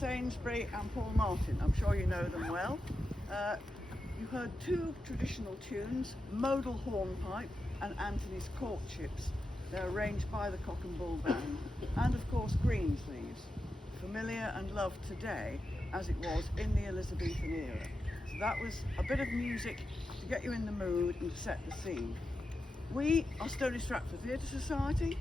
Sainsbury and Paul Martin. I'm sure you know them well. You heard two traditional tunes, Modal Hornpipe and Anthony's Courtships. They're arranged by the Cock and Bull Band. And of course Greensleeves, familiar and loved today as it was in the Elizabethan era. So that was a bit of music to get you in the mood and to set the scene. We are Stony Stratford Theatre Society,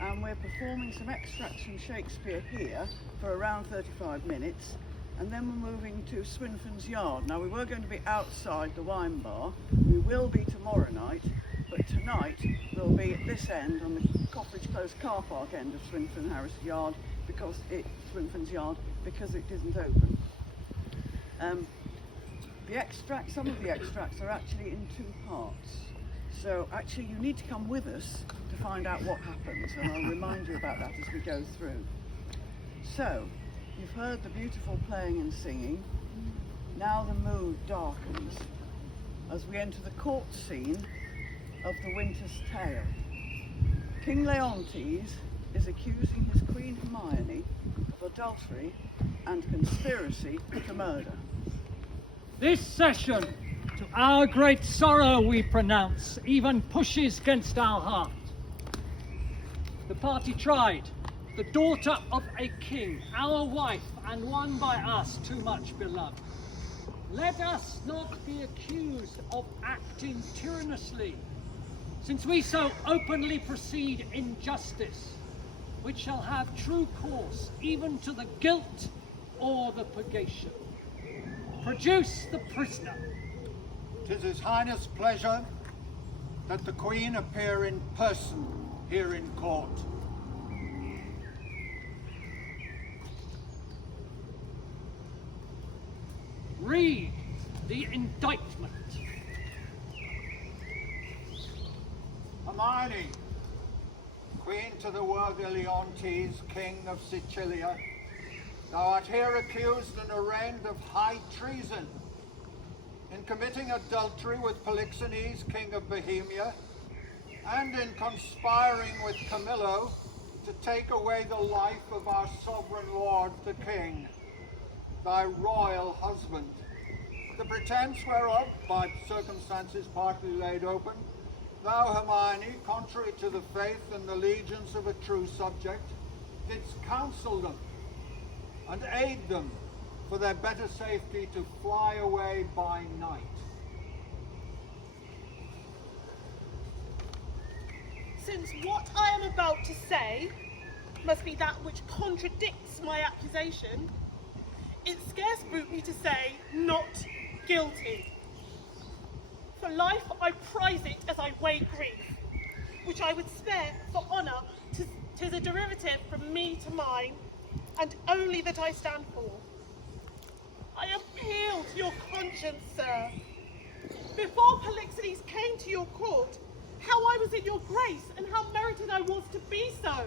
and we're performing some extracts from Shakespeare here for around 35 minutes, and then we're moving to Swinfern's Yard. Now, we were going to be outside the wine bar. We will be tomorrow night, but tonight we'll be at this end on the Coffridge Close car park end of Swinfern Yard because it isn't open. Some of the extracts are actually in two parts. So actually you need to come with us to find out what happens, and I'll remind you about that as we go through. So, you've heard the beautiful playing and singing. Now the mood darkens as we enter the court scene of the Winter's Tale. King Leontes is accusing his Queen Hermione of adultery and conspiracy to murder. This session, to our great sorrow we pronounce, even pushes against our heart. The party tried, the daughter of a king, our wife, and one by us too much beloved. Let us not be accused of acting tyrannously, since we so openly proceed in justice, which shall have true course even to the guilt or the purgation. Produce the prisoner. 'Tis His Highness' pleasure that the Queen appear in person here in court. Read the indictment. Hermione, Queen to the worthy Leontes, King of Sicilia, thou art here accused and arraigned of high treason in committing adultery with Polixenes, King of Bohemia, and in conspiring with Camillo to take away the life of our sovereign lord the king, thy royal husband, the pretence whereof, by circumstances partly laid open, thou, Hermione, contrary to the faith and allegiance of a true subject, didst counsel them and aid them for their better safety to fly away by night. Since what I am about to say must be that which contradicts my accusation, it scarce brute me to say not guilty. For life I prize it as I weigh grief, which I would spare for honour. 'Tis a derivative from me to mine, and only that I stand for. I appeal to your conscience, sir. Before Polixenes came to your court, how I was in your grace, and how merited I was to be so.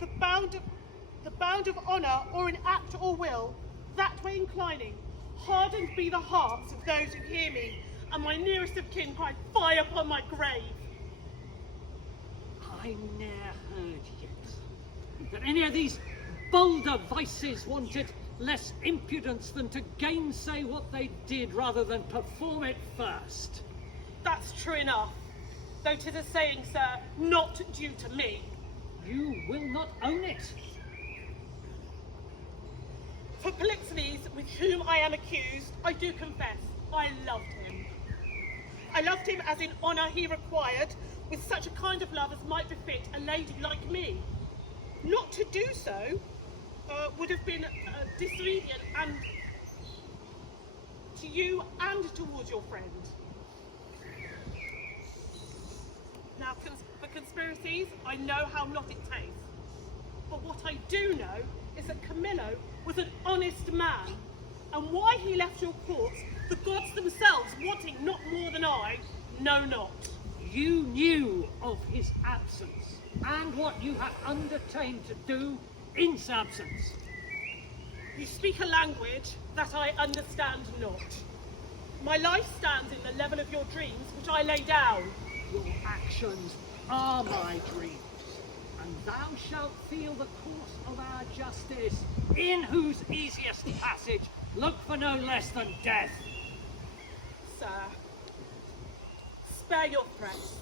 The bound of honour, or in act or will, that way inclining, hardened be the hearts of those who hear me, and my nearest of kin cry fie upon my grave. I ne'er heard yet that any of these bolder vices wanted less impudence than to gainsay what they did rather than perform it first. That's true enough, though 'tis a saying, sir, not due to me. You will not own it. For Polixenes, with whom I am accused, I do confess, I loved him. I loved him as in honour he required, with such a kind of love as might befit a lady like me. Not to do so would have been disobedient and to you and towards your friend. Now, for conspiracies, I know how not it tastes. But what I do know is that Camillo was an honest man, and why he left your courts, the gods themselves, wanting not more than I, know not. You knew of his absence, and what you had undertaken to do in his absence. You speak a language that I understand not. My life stands in the level of your dreams, which I lay down. Your actions are my dreams, and thou shalt feel the course of our justice, in whose easiest passage look for no less than death. Sir, spare your threats.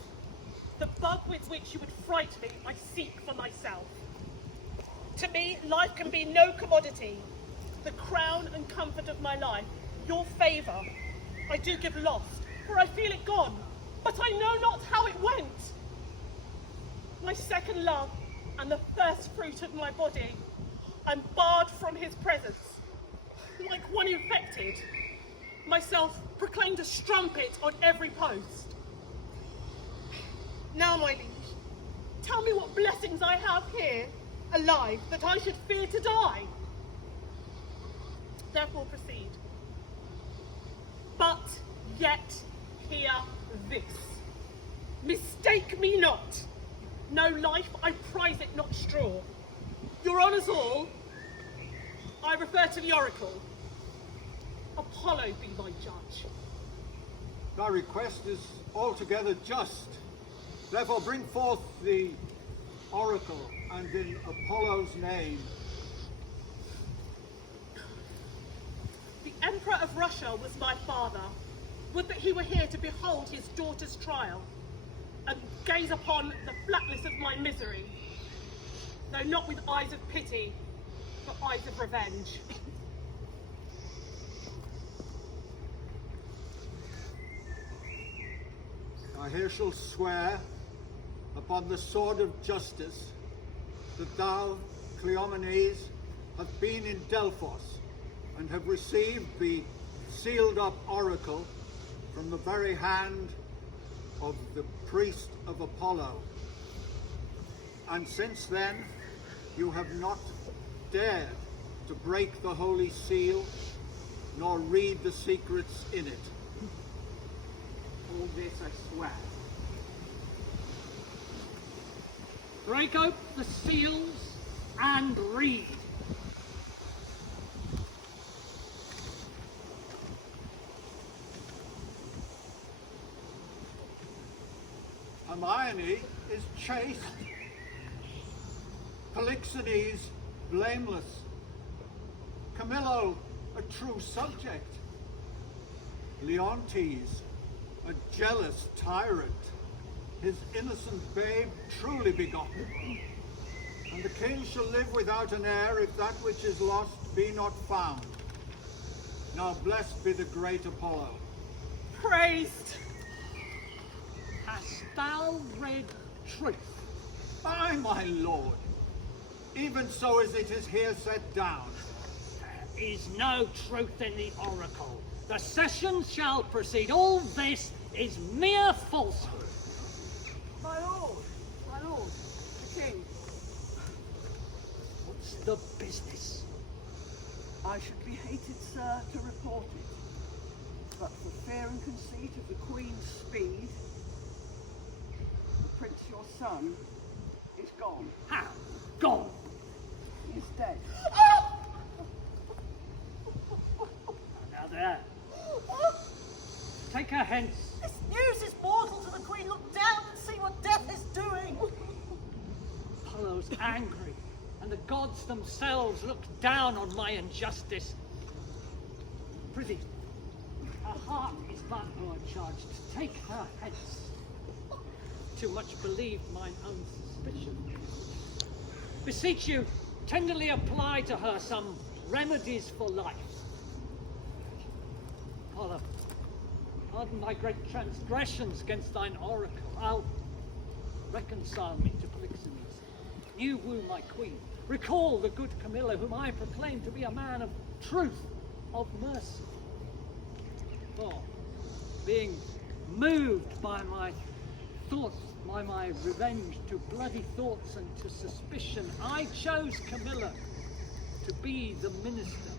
The bug with which you would fright me, I seek for myself. To me, life can be no commodity. The crown and comfort of my life, your favour, I do give lost, for I feel it gone, but I know not how it went. My second love and the first fruit of my body, I'm barred from his presence, like one infected. Myself proclaimed a strumpet on every post. Now, my liege, tell me what blessings I have here, alive, that I should fear to die. Therefore proceed. But yet hear this. Mistake me not. No life, I prize it not straw. Your honours all, I refer to the oracle. Apollo be my judge. Thy request is altogether just. Therefore bring forth the oracle, and in Apollo's name. The Emperor of Russia was my father. Would that he were here to behold his daughter's trial, and gaze upon the flatness of my misery, though not with eyes of pity, but eyes of revenge. I here shall swear upon the sword of justice that thou, Cleomenes, have been in Delphos and have received the sealed up oracle from the very hand of the priest of Apollo. And since then you have not dared to break the holy seal nor read the secrets in it. All this I swear. Break open the seals and read. Hermione is chaste, Polixenes blameless, Camillo a true subject, Leontes a jealous tyrant, his innocent babe truly begotten. And the king shall live without an heir if that which is lost be not found. Now blessed be the great Apollo. Praised. Hast thou read truth? Aye, my lord, even so as it is here set down. There is no truth in the oracle. The session shall proceed. All this is mere falsehood. My lord, the king, What's the business? I should be hated, sir, to report it, but for fear and conceit of the Queen's speed, the prince your son is gone. How? Gone. He is dead. Now there. Take her hence. This news is mortal to the Queen. Look down and see what death is doing. Apollo's angry, and the gods themselves look down on my injustice. Prithee, her heart is but more charged. Take her hence. Too much believed mine own suspicion. Beseech you, tenderly apply to her some remedies for life. Apollo, pardon my great transgressions against thine oracle. I'll reconcile me to Polixenes. You woo my queen. Recall the good Camillo, whom I proclaim to be a man of truth, of mercy. For, being moved by my thoughts, by my revenge to bloody thoughts and to suspicion, I chose Camillo to be the minister,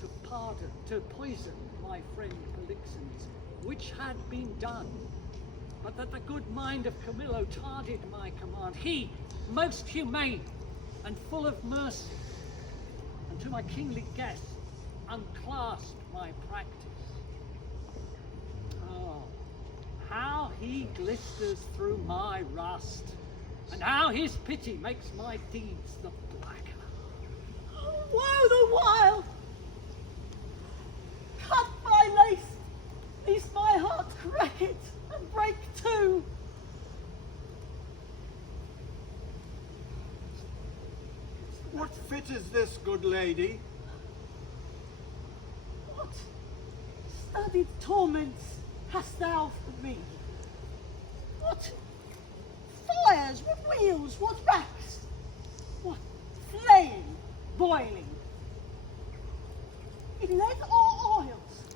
to pardon, to poison my friend Polixenes, which had been done, but that the good mind of Camillo tarded my command. He, most humane and full of mercy, and to my kingly guest unclasped my practice. Oh, how he glisters through my rust! And now his pity makes my deeds the blacker. Woe the while! Cut my lace, lest my heart crack it and break too. What fit is this, good lady? What studied torments hast thou for me? What fires, what wheels, what racks, what flame boiling? In lead or oils,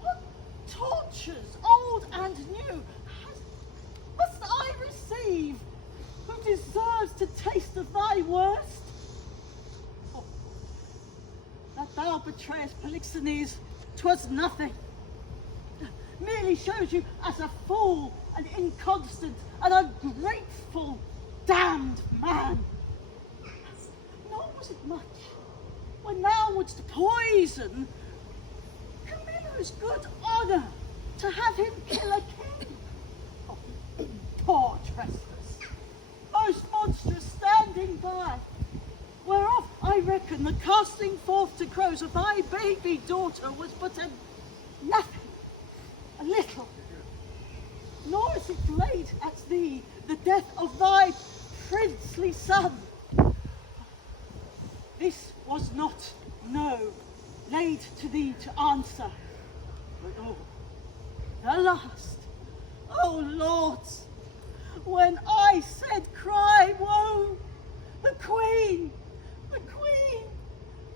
what tortures, old and new, must I receive, who deserves to taste of thy worst? Oh, that thou betrayest Polixenes, 'twas nothing. Merely shows you as a fool, an inconstant, an ungrateful, damned man. Nor was it much when thou wouldst poison Camillo's good honour to have him kill a king. Oh, poor trespass, most monstrous standing by, whereof I reckon the casting forth to crows of thy baby daughter was but a nothing. A little, nor is it laid at thee the death of thy princely son. This was not, no, laid to thee to answer, but oh, the last, oh lords, when I said cry woe, the queen,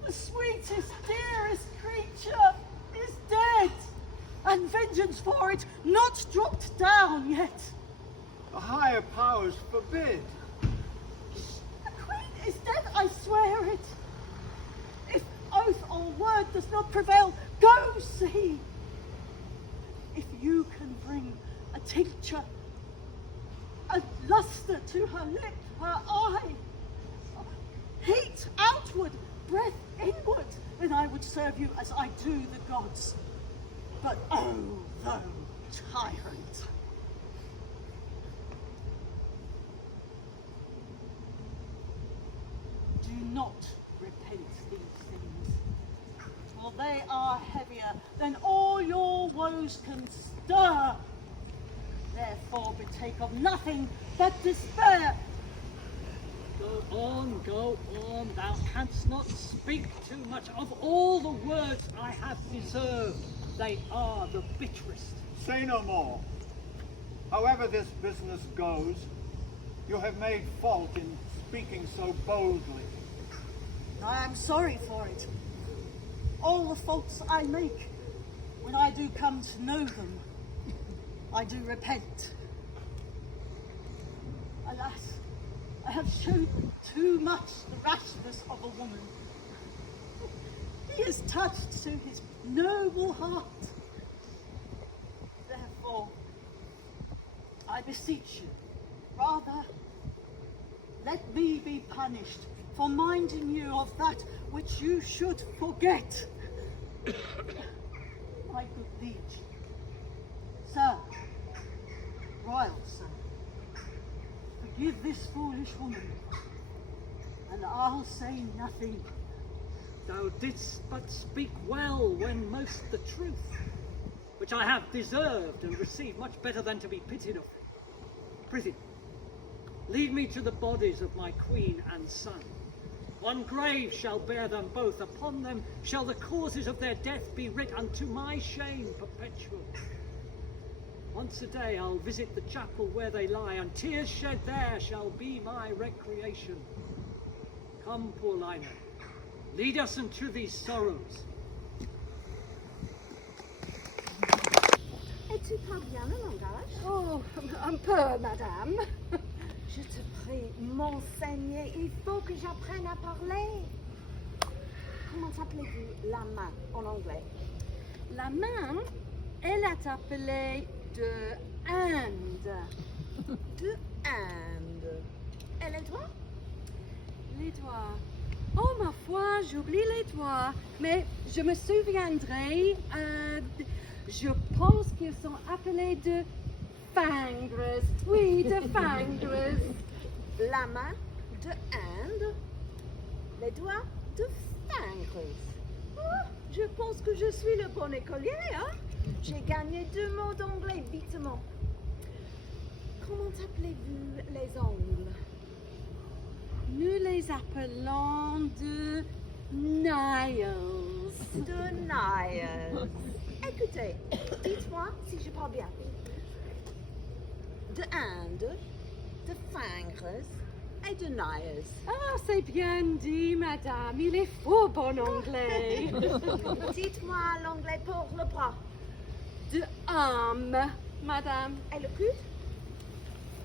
the sweetest, dearest creature is dead. And vengeance for it not dropped down yet. The higher powers forbid. The queen is dead, I swear it. If oath or word does not prevail, go see. If you can bring a tincture, a lustre to her lip, her eye, heat outward, breath inward, then I would serve you as I do the gods. But oh, thou tyrant! Do not repent these things, for they are heavier than all your woes can stir. Therefore betake of nothing but despair. Go on, thou canst not speak too much. Of all the words I have deserved, they are the bitterest. Say no more. However this business goes, you have made fault in speaking so boldly. I am sorry for it. All the faults I make, when I do come to know them, I do repent. Alas, I have shown too much the rashness of a woman. He is touched to his noble heart. Therefore, I beseech you, rather, let me be punished for minding you of that which you should forget. My good liege, sir, royal sir, forgive this foolish woman, and I'll say nothing. Thou didst but speak well when most the truth, which I have deserved and received much better than to be pitied of. Prithee, lead me to the bodies of my queen and son. One grave shall bear them both. Upon them shall the causes of their death be writ unto my shame perpetual. Once a day I'll visit the chapel where they lie, and tears shed there shall be my recreation. Come, poor Lina, lead us into these sorrows. Et tu parles bien le langage? Oh, un peu, madame. Je te prie, m'enseigner, il faut que j'apprenne à parler. Comment appelez-vous la main en anglais? La main, elle est appelée de hand. De hand. Et les doigts? Les doigts. Oh, ma foi, j'oublie les doigts. Mais je me souviendrai. Je pense qu'ils sont appelés de fingers. Oui, de fingers. la main de Inde, les doigts de Fingres. Oh, je pense que je suis le bon écolier, hein? J'ai gagné 2 mots d'anglais vitement. Comment appelez-vous les ongles? Nous les appelons de nails. De nails. Écoutez, dites-moi si je parle bien. De Inde, de Fingres et de nails. Ah, c'est bien dit, madame. Il est fort bon anglais. Dites-moi l'anglais pour le bras. De arme, madame. Et le coude?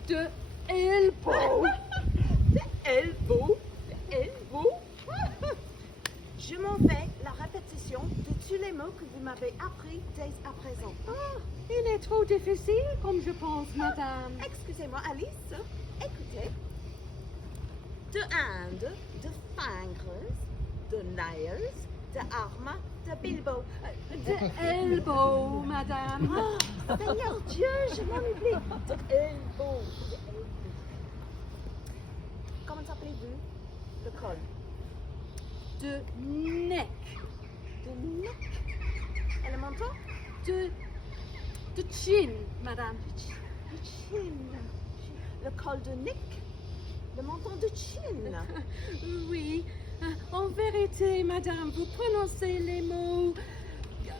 De elbow. De elbow. De elbow. Je m'en vais la répétition de tous les mots que vous m'avez appris dès à présent. Ah, il est trop difficile, comme je pense, madame. Excusez-moi, Alice. Écoutez. De Inde, de Fingres, de nails, de arme, de bilbo. De elbow, madame. Oh, Seigneur Dieu, je m'en oublie. De elbow. De elbow. Comment appelez-vous le col? De neck. De neck. Et le menton? De chin, madame. Le chin. Le col de neck. Le menton de chin. Oui, en vérité, madame, vous prononcez les mots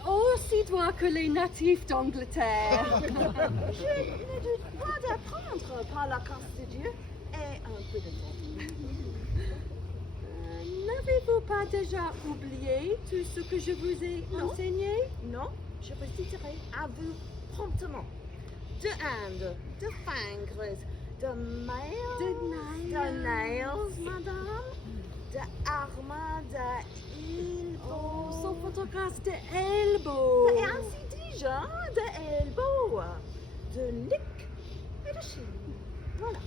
aussi droit que les natifs d'Angleterre. Je n'ai de droit d'apprendre par la grâce de Dieu et un peu de temps. N'avez-vous pas déjà oublié tout ce que je vous ai enseigné? Non, je reciterai à vous promptement. De Inde, de Fingres, de nails, madame, de arme, de elbow. Son photographe de elbow. Et ainsi dis-je, hein, de elbow, de neck et de chin. Voilà.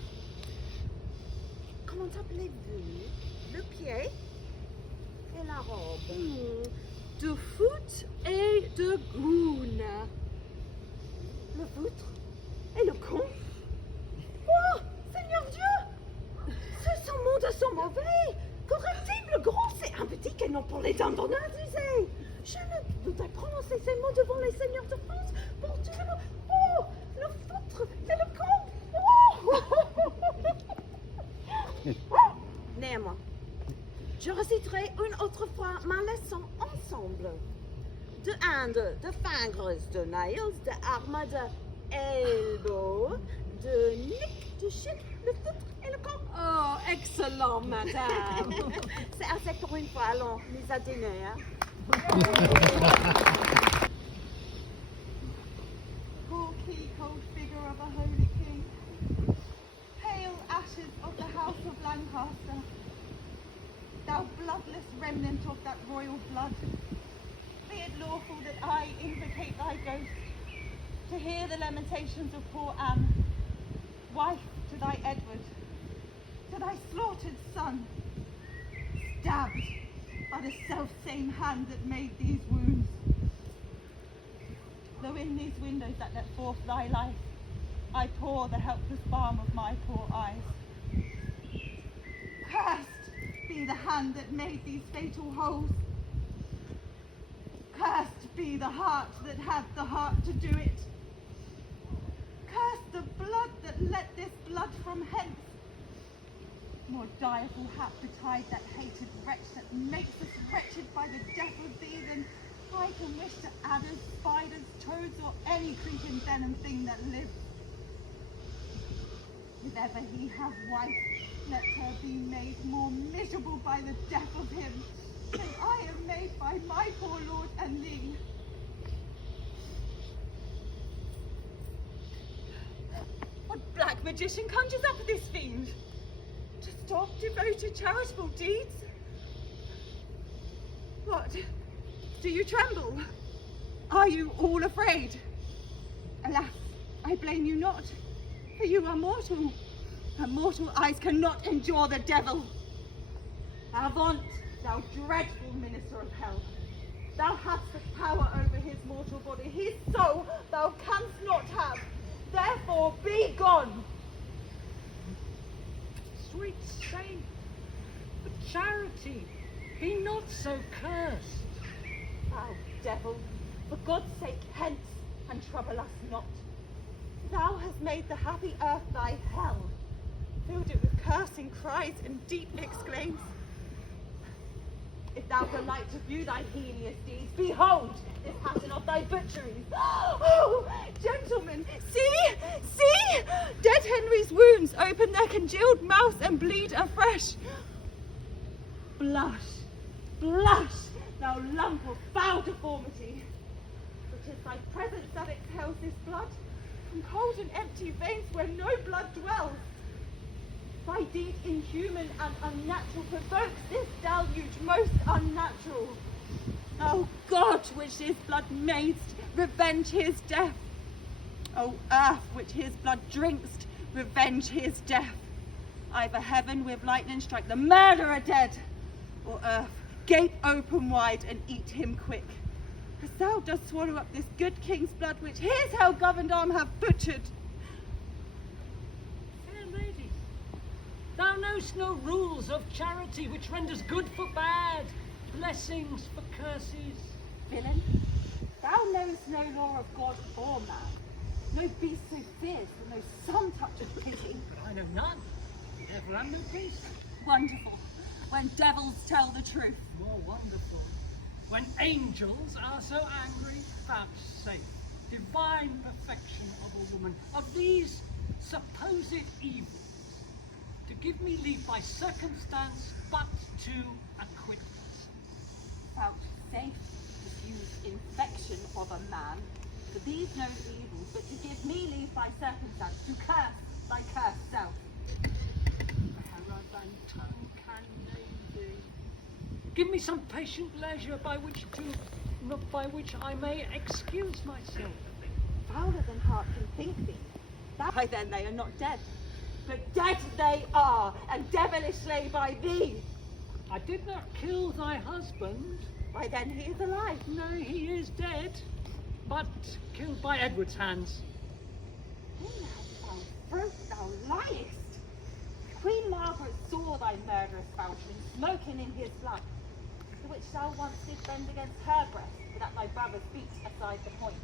Comment appelez-vous le pied et la robe? De foot et de goon. Le foutre et le con? Oh, Seigneur Dieu! Ce sont mots de son mauvais! Correctible, gros, c'est un petit canon pour les dents d'honneur, disais! Je ne voudrais prononcer ces mots devant les seigneurs de France pour tout le monde. Oh, le foutre et le con! Oh! Néanmoins, je reciterai une autre fois ma leçon ensemble. De Inde, de Fingres, de nails, de arme, de elbow, de neck, de chin, le foutre et le con. Oh, excellent, madame. C'est assez pour une fois, allons, les à dîner, hein. Poor key cold figure of a holy king, pale ashes of the house of Lancaster, thou bloodless remnant of that royal blood, be it lawful that I invocate thy ghost to hear the lamentations of poor Anne, wife to thy Edward, to thy slaughtered son, stabbed by the self-same hand that made these wounds. Though in these windows that let forth thy life, I pour the helpless balm of my poor eyes. Cursed be the hand that made these fatal holes. Cursed be the heart that had the heart to do it. Cursed the blood that let this blood from hence. More direful hap betide that hated wretch that makes us wretched by the death of thee than I can wish to adders, spiders, toads, or any creeping venom thing that lives. If ever he have wife, let her be made more miserable by the death of him than I am made by my poor lord and thee. What black magician conjures up this fiend? To stop devoted charitable deeds? What? Do you tremble? Are you all afraid? Alas, I blame you not, for you are mortal, and mortal eyes cannot endure the devil. Avaunt, thou dreadful minister of hell. Thou hast the power over his mortal body. His soul thou canst not have. Therefore, be gone. sweet saint, for charity, be not so cursed. Thou devil, for God's sake, hence, and trouble us not. Thou hast made the happy earth thy hell. Filled it with cursing cries and deep exclaims. If thou delight to view thy heinous deeds, behold this pattern of thy butcheries. Oh, Gentlemen, see, see! Dead Henry's wounds open their congealed mouths and bleed afresh. blush, blush, thou lump of foul deformity. For 'tis thy presence that exhales this blood, From cold and empty veins where no blood dwells. thy deed inhuman and unnatural provokes this deluge most unnatural. O God, which his blood madest, revenge his death. O earth, which his blood drinkst, revenge his death. Either heaven with lightning strike the murderer dead, or earth, gape open wide and eat him quick. As thou dost swallow up this good king's blood, which his hell-governed arm hath butchered. Fair lady, thou knowest no rules of charity which renders good for bad, blessings for curses. Villain, thou knowest no law of God or man, no beast so fierce, or no some touch of pity. But I know none, never am no priest. Wonderful, when devils tell the truth. More wonderful, when angels are so angry, vouchsafe divine perfection of a woman, of these supposed evils, to give me leave by circumstance but to acquit us. Vouchsafe to use infection of a man, for these no evils, but to give me leave by circumstance, to curse thy cursed self. Herod and tongue can name thee. Give me some patient leisure by which I may excuse myself. Fouler than heart can think thee. Why then they are not dead, but dead they are, and devilishly by thee. I did not kill thy husband. Why then he is alive. Nay, he is dead, but killed by Edward's hands. Whom hast thou throat thou liest? Queen Margaret saw thy murderous fountain smoking in his blood, the which thou once did bend against her breast, but that thy brother's beat aside the point.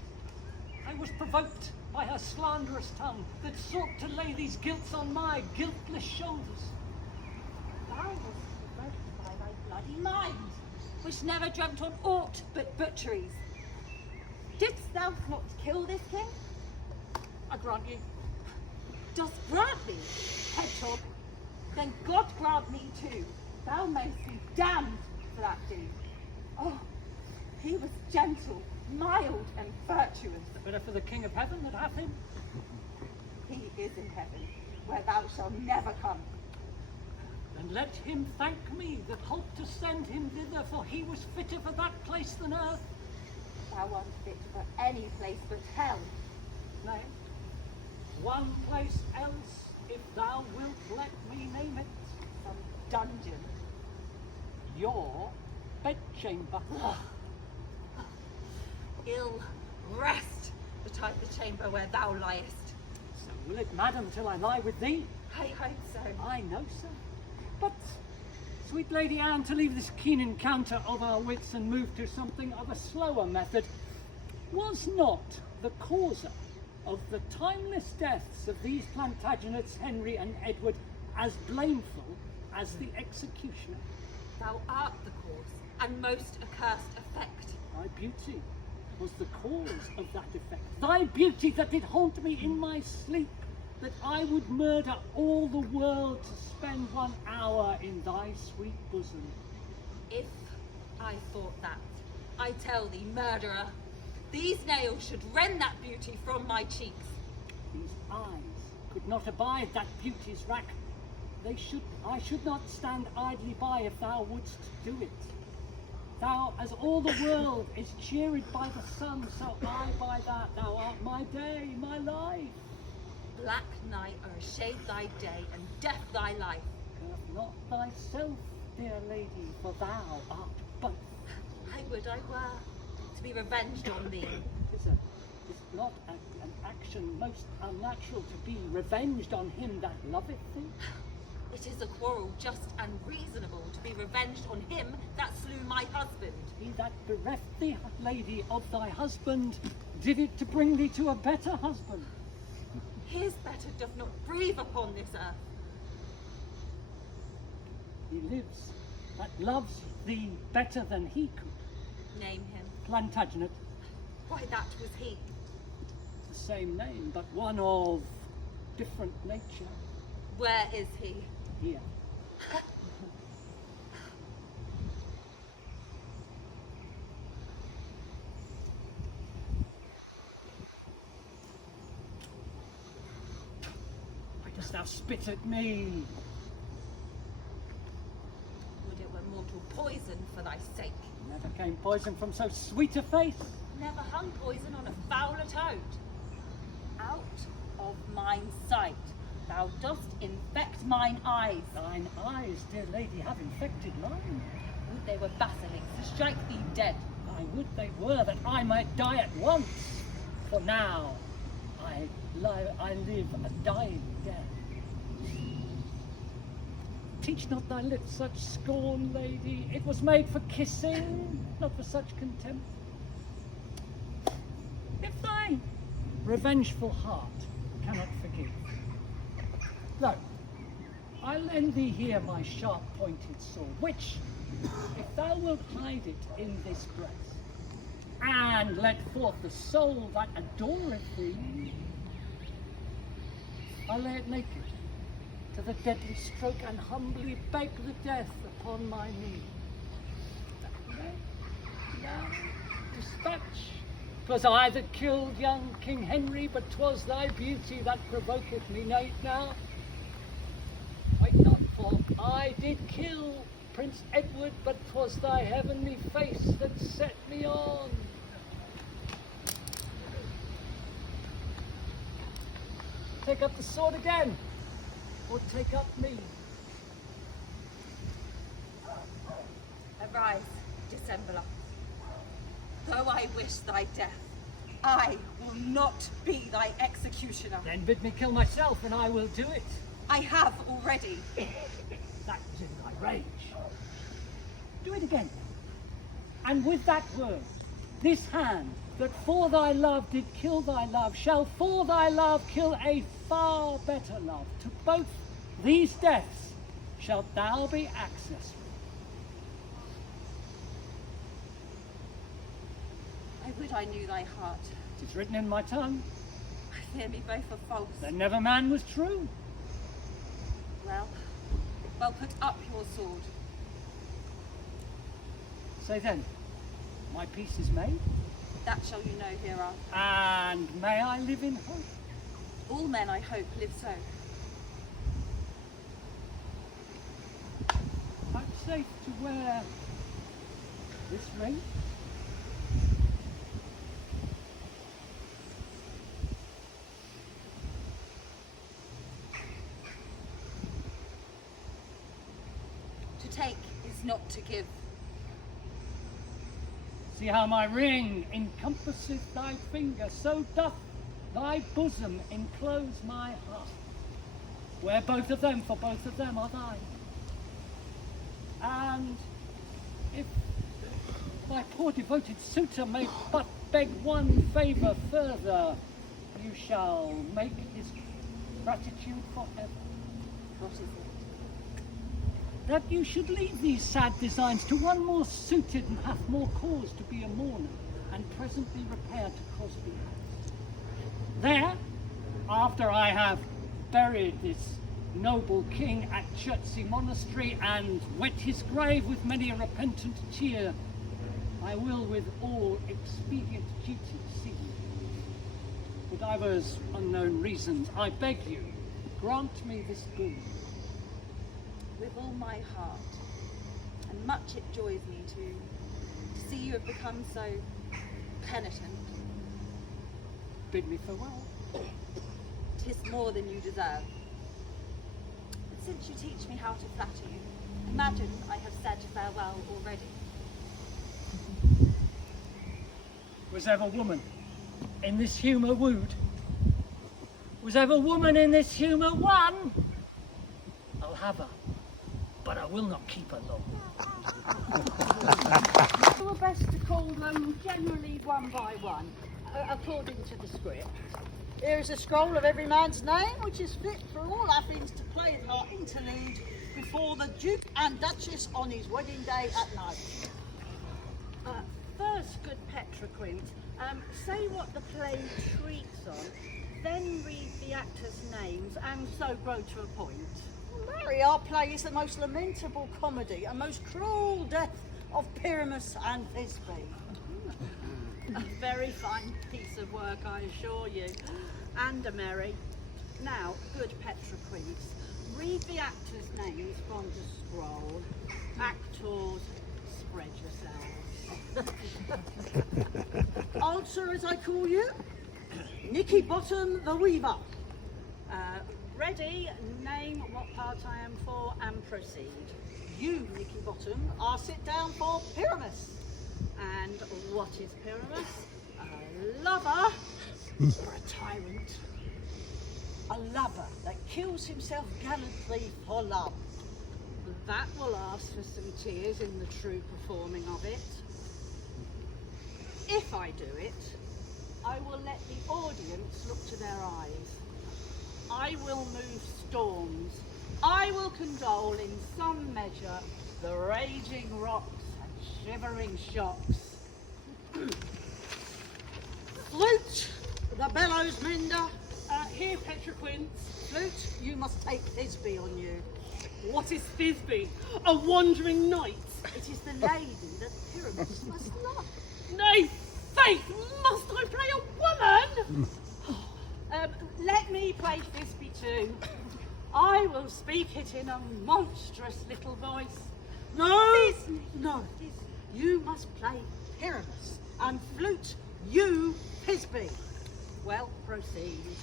I was provoked by her slanderous tongue that sought to lay these guilts on my guiltless shoulders. Thou wast provoked by thy bloody mind, which never dreamt on aught but butcheries. Didst thou not kill this king? I grant you. Dost grant me, hedgehog? Then God grant me too. Thou mayst be damned for that deed. Oh, he was gentle, mild, and virtuous. The better for the King of Heaven that hath him. He is in heaven, where thou shalt never come. And let him thank me that holp to send him thither, for he was fitter for that place than earth. Thou art fit for any place but hell. Nay, one place else, if thou wilt let me name it. Some dungeon. Your bedchamber. Ill rest betide the chamber where thou liest. So will it, madam, till I lie with thee? I hope so. I know so. But, sweet Lady Anne, to leave this keen encounter of our wits and move to something of a slower method, was not the causer of the timeless deaths of these Plantagenets, Henry and Edward, as blameful as the executioner? Thou art the cause, and most accursed effect. Thy beauty was the cause of that effect. Thy beauty that did haunt me in my sleep, that I would murder all the world to spend 1 hour in thy sweet bosom. If I thought that, I tell thee, murderer, these nails should rend that beauty from my cheeks. These eyes could not abide that beauty's rack. I should not stand idly by if thou wouldst do it. Thou, as all the world is cheered by the sun, so I by that. Thou art my day, my life. Black night o'ershade thy day, and death thy life. Curse not thyself, dear lady, for thou art both. I would I were, to be revenged on thee. Is not an action most unnatural to be revenged on him that loveth thee? It is a quarrel just and reasonable to be revenged on him that slew my husband. He that bereft thee, lady, of thy husband, did it to bring thee to a better husband. His better doth not breathe upon this earth. He lives that loves thee better than he could. Name him. Plantagenet, Why, that was he. the same name, but one of different nature. Where is he? Here. Why dost thou spit at me? Would it were mortal poison for thy sake. Never came poison from so sweet a face. Never hung poison on a fouler toad. Out of mine sight. Thou dost infect mine eyes. Thine eyes, dear lady, have infected mine. Would they were basilics to strike thee dead. I would they were, that I might die at once. For now, I live a dying death. Teach not thy lips such scorn, lady. It was made for kissing, not for such contempt. If thy revengeful heart cannot forgive, lo, I lend thee here my sharp-pointed sword, which, if thou wilt hide it in this breast, and let forth the soul that adoreth thee, I lay it naked to the deadly stroke, and humbly beg the death upon my knee. Now, dispatch. 'Twas I that killed young King Henry, but 'twas thy beauty that provoketh me. Nay, now, wait not, for I did kill Prince Edward, but 'twas thy heavenly face that set me on. Take up the sword again, or take up me. Arise, dissembler. Though I wish thy death, I will not be thy executioner. Then bid me kill myself, and I will do it. I have already. That was in thy rage. Do it again. And with that word, this hand that for thy love did kill thy love, shall for thy love kill a far better love. To both these deaths shalt thou be accessory. I would I knew thy heart. 'Tis written in my tongue. I fear me both are false. That never man was true. Well, put up your sword. Say then, my peace is made, That shall you know hereafter. and may I live in hope. All men, I hope, live so. Vouchsafe to wear this ring. To take is not to give. See how my ring encompasseth thy finger, so doth thy bosom enclose my heart. Wear both of them, for both of them are thine. And if my poor devoted suitor may but beg one favour further, you shall make his gratitude forever. What is it? That you should leave these sad designs to one more suited and hath more cause to be a mourner, and presently repair to Crosby House. There, after I have buried this noble king at Chertsey Monastery and wet his grave with many a repentant tear, I will with all expedient duty see you. For divers unknown reasons, I beg you, grant me this boon. With all my heart, and much it joys me to see you have become so penitent. Bid me farewell. 'Tis more than you deserve. But since you teach me how to flatter you, imagine I have said farewell already. Was ever woman in this humour wooed? Was ever woman in this humour won? I'll have her, but I will not keep her long. Do our best to call them generally one by one, according to the script. Here is a scroll of every man's name, which is fit for all Athens to play our interlude before the Duke and Duchess on his wedding day at night. First, good Petroquint, say what the play treats on, then read the actors' names, and so grow to a point. Mary, our play is the most lamentable comedy, a most cruel death of Pyramus and Thisbe. A very fine piece of work, I assure you, and a merry. Now, good Petroquints, read the actors' names from the scroll. Actors, spread yourselves. Answer as I call you, Nicky Bottom the Weaver. Ready, name what part I am for, and proceed. You, Nicky Bottom, are sit down for Pyramus. And what is Pyramus? A lover or a tyrant? A lover that kills himself gallantly for love. That will ask for some tears in the true performing of it. If I do it, I will let the audience look to their eyes. I will move storms. I will condole in some measure the raging rocks and shivering shocks. Flute, the bellows mender. Here, Petroquints. Flute, you must take Thisbe on you. What is Thisbe? A wandering knight? It is the lady that Pyramus must love. Nay, faith, must I play a woman? Let me play Thisbe too. I will speak it in a monstrous little voice. No, no, you must play Pyramus, and Flute, you Thisbe. Well, proceed.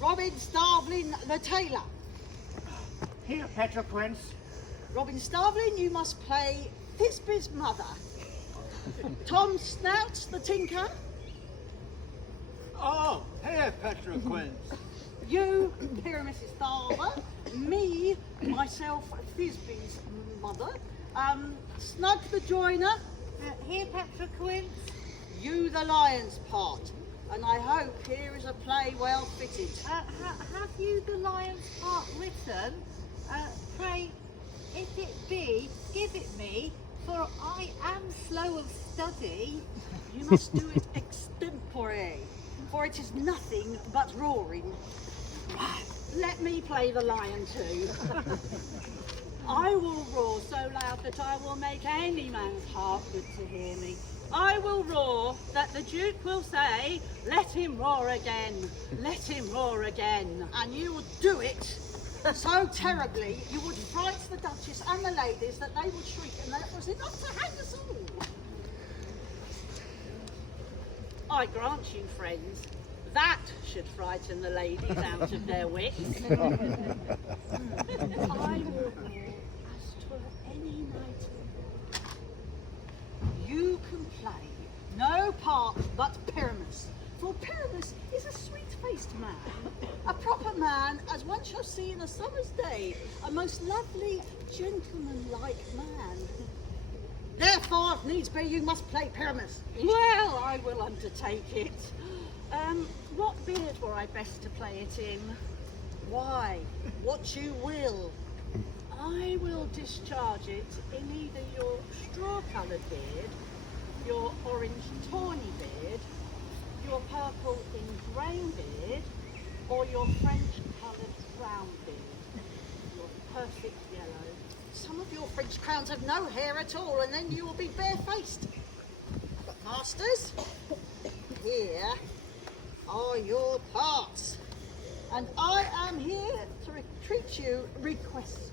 Robin Starveling the tailor. Here, Petroquints. Robin Starveling, you must play Thisbe's mother. Tom Snout the tinker. Oh, here, Petroquints. You, Pyramus's father. Me, myself, Thisbe's mother. Snug the joiner. Here, Petroquints. You, the lion's part. And I hope here is a play well fitted. Have you the lion's part written? Pray, if it be, give it me, for I am slow of study. You must do it extempore, for it is nothing but roaring. Let me play the lion too. I will roar so loud that I will make any man's heart good to hear me. I will roar that the Duke will say, let him roar again, let him roar again. And you would do it so terribly, you would fright the Duchess and the ladies that they would shriek, and that was enough to hang us all. I grant you, friends, that should frighten the ladies out of their wits. I will roar as 'twere any night. You can play no part but Pyramus, for Pyramus is a sweet-faced man, a proper man as one shall see in a summer's day, a most lovely, gentleman-like man. Therefore, if needs be, you must play Pyramus. Well, I will undertake it. What beard were I best to play it in? Why, what you will. I will discharge it in either your straw-coloured beard, your orange tawny beard, your purple ingrain beard, or your French-coloured brown beard, your perfect yellow. Some of your French crowns have no hair at all, and then you will be barefaced. But masters, here are your parts, and I am here to request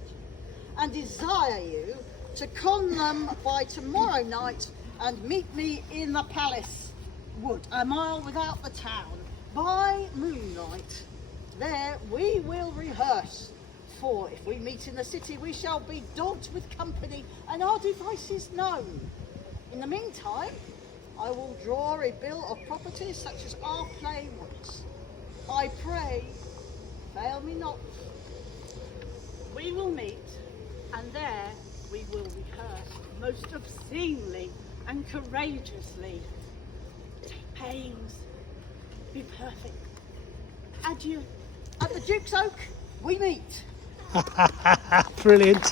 and desire you to con them by tomorrow night and meet me in the palace wood, a mile without the town, by moonlight. There we will rehearse, for if we meet in the city we shall be dogged with company and our devices known. In the meantime, I will draw a bill of properties such as our play wants. I pray, fail me not, We will meet, and there we will rehearse most obscenely and courageously. Take pains. Be perfect. Adieu. At the Duke's Oak, we meet. Brilliant.